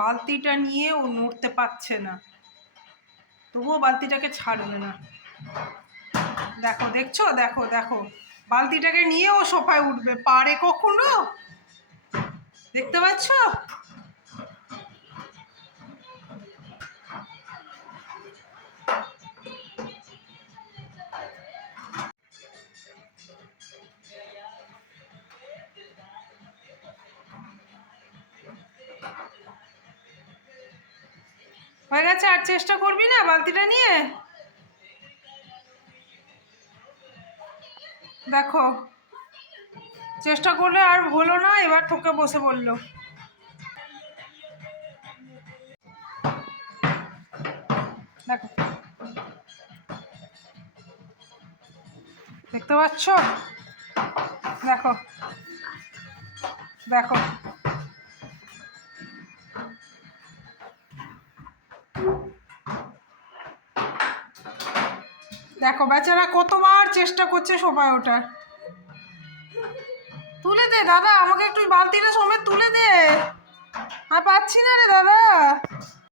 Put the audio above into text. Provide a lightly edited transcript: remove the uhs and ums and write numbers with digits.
বালতিটা নিয়ে ও নড়তে পারছে না, তবুও বালতিটাকে ছাড়বে না। দেখো, দেখছো? দেখো দেখো, বালতিটাকে নিয়ে ও সোফায় উঠবে, পারে কখনো? দেখতে পাচ্ছ? হয়ে গেছে, আর চেষ্টা করবি না বালতিটা নিয়ে? দেখো, চেষ্টা করলে আর হলো না, এবার ঠকে বসে পড়লো। দেখো, দেখতে পাচ্ছ? দেখো দেখো, দেখো বেচারা কতবার চেষ্টা করছে সোফায় ওঠার। তুলে দে দাদা, আমাকে একটু বালতিটা সমেত তুলে দে, আর পাচ্ছি না রে দাদা।